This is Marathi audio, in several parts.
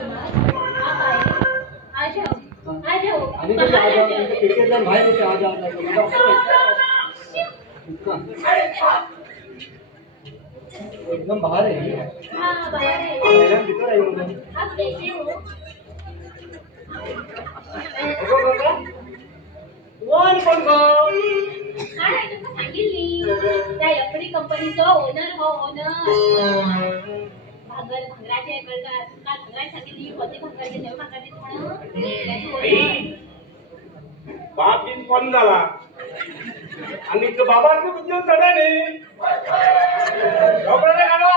एकदम बाहर है। हाँ बाहर है। मैडम भीतर आई हो। आप कैसे हो? वन पण गो काय तुमका सांगितली त्या एफडी कंपनीचो ओनर हो ओनर भांगराचे कळतात काल भांगराचे सांगितली होते भांगराचे नवे भांगराचे म्हणून बाप बिन फोन झाला आणि तो बाबांचं बुद्धी चढा नाही डॉक्टरने काढा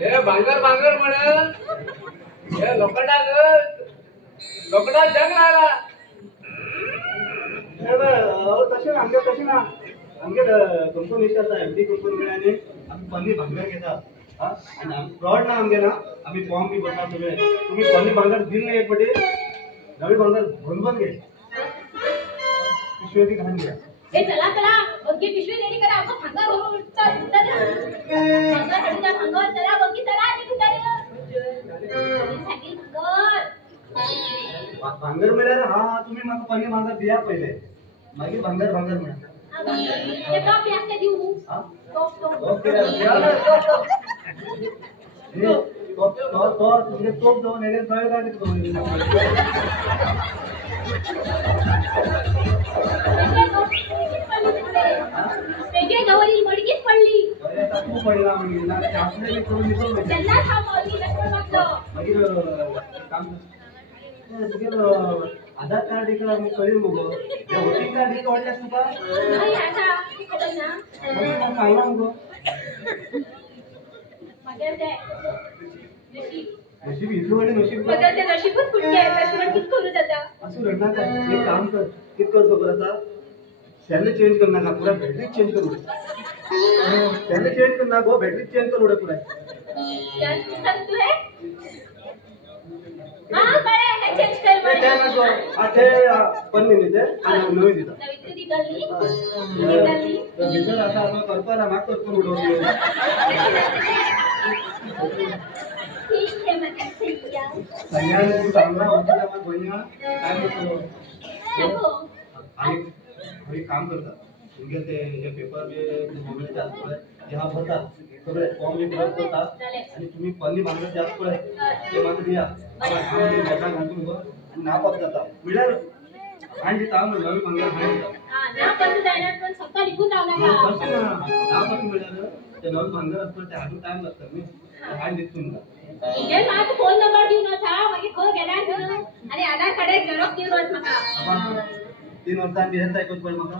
हे भांगर म्हण हे लोकडा जंग लागला तसे ना आमगे कंपनी एफडी कंपनी आणि आम्ही पन्नी भांगर घेतात आणि आम्ही फ्रॉड ना आमगे ना आम्ही फॉर्म बी बसतात सगळे तुम्ही पन्नी भांगर दिल नाही एक पटे नवी भांगर भनभन घे पिशवी घाण घ्या ए चला बग्गी पिशवी रेडी करा आपण भांगर हो चल भांगर हडीचा भांगर चला बग्गी चला आणि कुठे सांगितली भांगर मिळाला हा तुम्ही मला पन्नी भांगर द्या पहिले मागे भांगर म्हणा ते टॉप यास्ते देऊ टॉप ओके तो तुझे टोप जाऊन येणे काय काढतो पेगे गवरी मडकीत पडली अरे तू पडला म्हणजे ना आपले करून निघून त्यांना थांबवली लक्ष्मण म्हटलं मागे काम तुझे आधार कार्ड इकडे मी कळील मग वोटिंग कार्ड इकडे वाढल्यास तुका नाही आता खबर ना मग सांगा मग मगर ते नशीब इथं वाले नशीब मगर ते नशीबच फुटके लक्ष्मण कित करू जाता असं रडणार का एक काम कर कित करतो बरं आता सेल चेंज करना का पूरा बैटरी चेंज करू सेल चेंज करना गो बैटरी चेंज करू रे पूरा क्या सांगतो है हां बरे हे चेंज कर ते बरे ना आठे पन्नी देते आणि नवी देता नवी ती गल्ली तर बिजनेस असा आपण करतो ना माग करतो उडवतो ठीक है मैं सैया सगळ्यांनी तू चांगला होता ना मग बहिणा काय म्हणतो नको आणि काम करतात तुमचे ते हे पेपर बी मोबाईल जास्त पडे ह्या भरतात सगळे फॉर्म बी भरत करतात आणि तुम्ही पन्नी भांगर जास्त पडे ते मात्र द्या आम्ही बटा घालून गो नापास जाता मिळाल आणि ताम नवी भांगर हाय हां ना पण जाणार पण स्वतः लिखून लावला का बस ना नापास मिळालं ते नवी भांगर असतं ते अजून टाइम लागतं मी हाय देत तुम्हाला हे माझा फोन नंबर देऊ नका मागे खो गेला आणि आधार कार्ड एक झेरॉक्स देऊ रोज मका 3 वर्षांनी बिहार ऐकत पण मका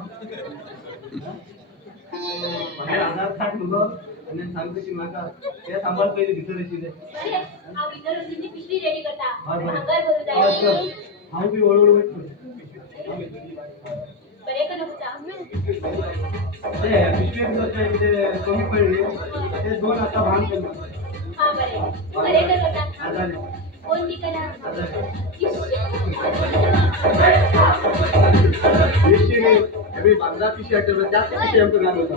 आधार कार्ड मग आणि सांगते की माका ते सांभाळ पहिले भीतर येशील अरे हा विनर रुंदीची पिशवी रेडी करता हा भांगर भरू जाईल हाऊ बी ओळोळ वेट बरे का नको जा ते पिशवी ते कमी पडले ते दोन आता भांग केलं हां बरे का करता आधार कोण ती करा निश्चित अभी बांग्ला पिशवी आठवलं जास्त पिशवी आमचं घालवतो